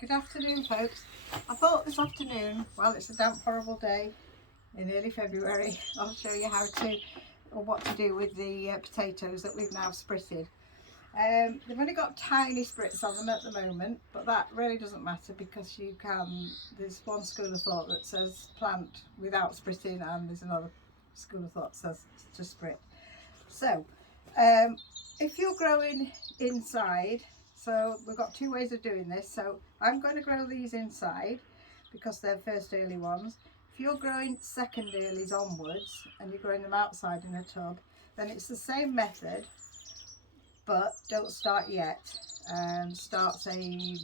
Good afternoon, folks. I thought this afternoon, well, it's a damp, horrible day in early February, I'll show you how to, or what to do with the potatoes that we've now spritted. They've only got tiny sprits on them at the moment, but that really doesn't matter because you can, there's one school of thought that says plant without spritting, and there's another school of thought that says to sprit. So, if you're growing inside, so we've got two ways of doing this. So I'm going to grow these inside because they're first early ones. If you're growing second earlies onwards and you're growing them outside in a tub, then it's the same method, but don't start yet. Start say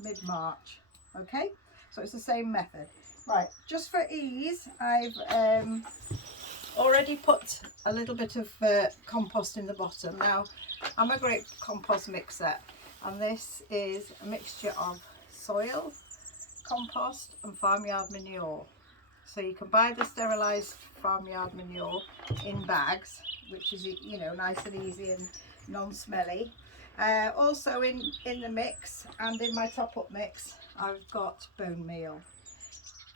mid-March. Okay, so it's the same method. Right, just for ease, I've already put a little bit of compost in the bottom. Now, I'm a great compost mixer, and this is a mixture of soil, compost and farmyard manure. So you can buy the sterilised farmyard manure in bags, which is, you know, nice and easy and non-smelly. Also in the mix and in my top-up mix, I've got bone meal.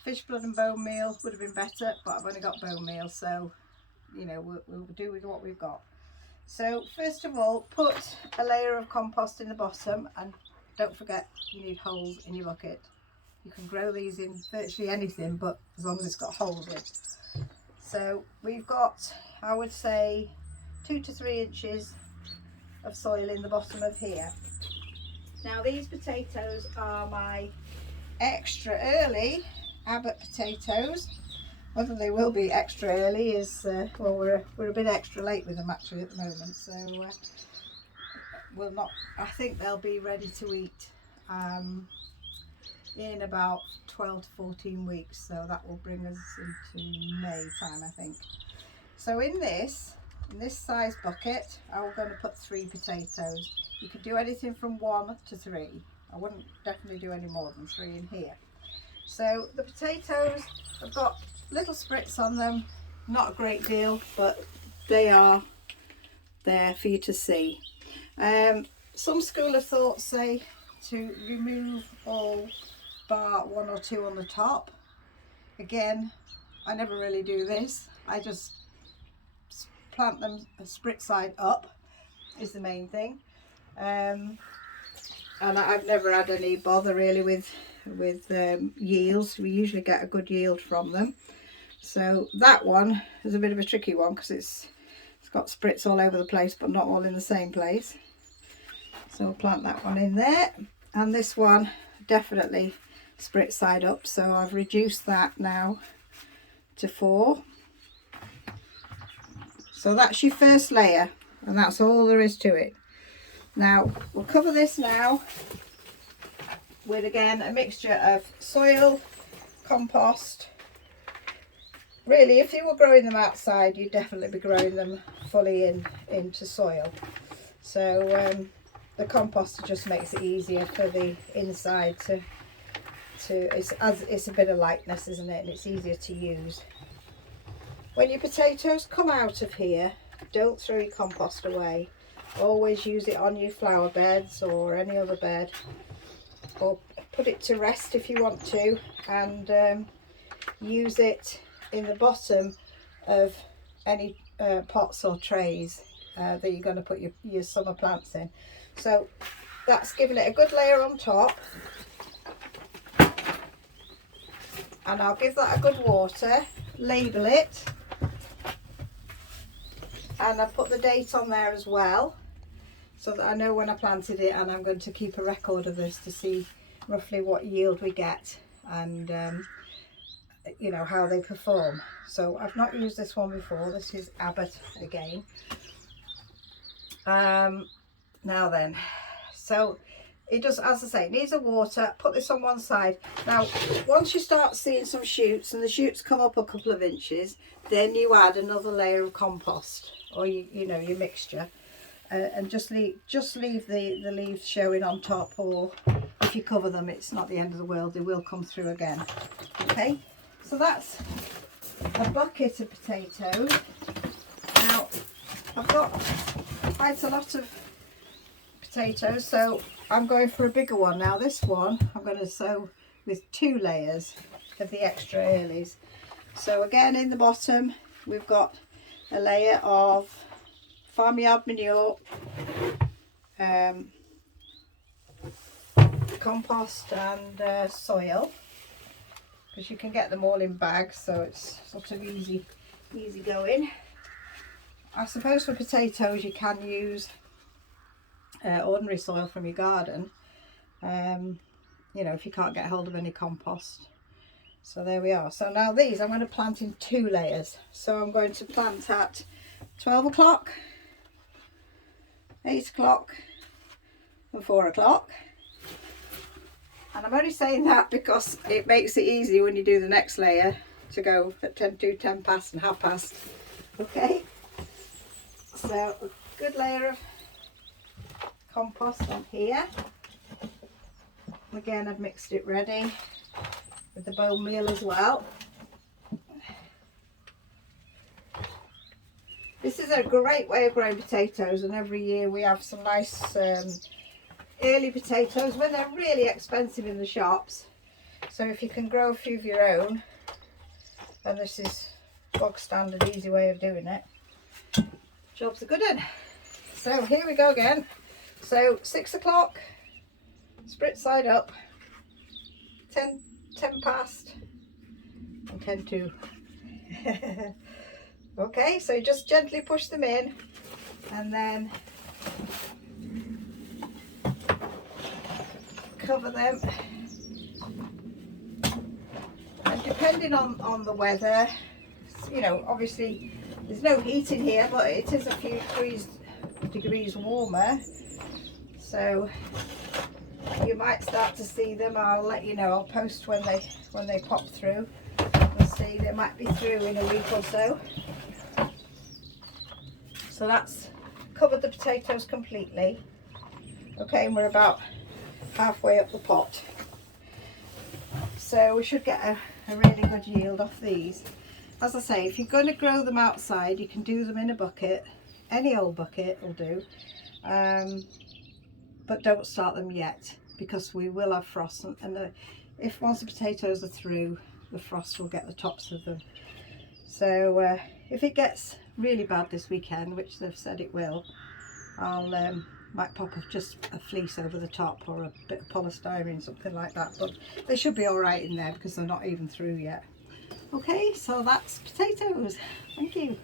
Fish blood and bone meal would have been better, but I've only got bone meal, so you know we'll do with what we've got. So first of all, put a layer of compost in the bottom, and don't forget you need holes in your bucket. You can grow these in virtually anything, but as long as it's got holes in. So we've got, I would say, 2 to 3 inches of soil in the bottom of here. Now these potatoes are my extra early Abbott potatoes. Whether they will be extra early is, well, we're a bit extra late with them actually at the moment, so we'll not, I think they'll be ready to eat in about 12 to 14 weeks, so that will bring us into May time, I think. So in this size bucket, I'm going to put 3 potatoes. You could do anything from 1 to 3. I wouldn't definitely do any more than 3 in here. So the potatoes have got little sprits on them, not a great deal, but they are there for you to see. Some school of thought say to remove all bar 1 or 2 on the top. Again, I never really do this. I just plant them sprit side up is the main thing. And I've never had any bother really with yields. We usually get a good yield from them. So that one is a bit of a tricky one because it's got sprits all over the place, but not all in the same place. So we'll plant that one in there, and this one definitely sprit side up, so I've reduced that now to 4. So that's your first layer, and that's all there is to it. Now we'll cover this now with, again, a mixture of soil, compost. Really, if you were growing them outside, you'd definitely be growing them fully into soil. So the compost just makes it easier for the inside to it's a bit of lightness, isn't it? And it's easier to use. When your potatoes come out of here, don't throw your compost away. Always use it on your flower beds or any other bed, or put it to rest if you want to, and use it in the bottom of any pots or trays that you're going to put your summer plants in. So that's giving it a good layer on top, and I'll give that a good water, label it, and I put the date on there as well, so that I know when I planted it, and I'm going to keep a record of this to see roughly what yield we get, and you know, how they perform. So I've not used this one before. This is Abbott again. Now then, so it does, as I say, it needs a water. Put this on one side. Now once you start seeing some shoots and the shoots come up a couple of inches, then you add another layer of compost, or you know, your mixture, and just leave the leaves showing on top, or if you cover them, it's not the end of the world, they will come through again. Okay, so that's a bucket of potatoes. Now I've got quite a lot of potatoes, so I'm going for a bigger one now. This one I'm going to sow with 2 layers of the extra earlies. So again, in the bottom we've got a layer of farmyard manure, compost and soil, because you can get them all in bags, so it's sort of easy going. I suppose for potatoes you can use ordinary soil from your garden, you know, if you can't get hold of any compost. So there we are. So now these I'm going to plant in 2 layers. So I'm going to plant at 12 o'clock, 8 o'clock and 4 o'clock. And I'm only saying that because it makes it easy when you do the next layer to go at 10 to, 10 past and half past. Okay, so a good layer of compost on here. Again, I've mixed it ready with the bone meal as well. This is a great way of growing potatoes, and every year we have some nice early potatoes when they're really expensive in the shops. So if you can grow a few of your own, and this is bog standard easy way of doing it, job's a good one. So here we go again. So 6 o'clock, sprit side up, 10 past and 10 to. Okay, so just gently push them in and then cover them. And depending on the weather, you know, obviously there's no heat in here, but it is a few degrees warmer, so you might start to see them. I'll let you know. I'll post when they pop through. We'll see, they might be through in a week or so. So that's covered the potatoes completely. Okay, and we're about halfway up the pot, so we should get a really good yield off these. As I say, if you're going to grow them outside, you can do them in a bucket. Any old bucket will do, but don't start them yet, because we will have frost, and if once the potatoes are through, the frost will get the tops of them. So if it gets really bad this weekend, which they've said it will, I'll might pop just a fleece over the top, or a bit of polystyrene, something like that, but they should be all right in there because they're not even through yet. Okay, so that's potatoes. Thank you.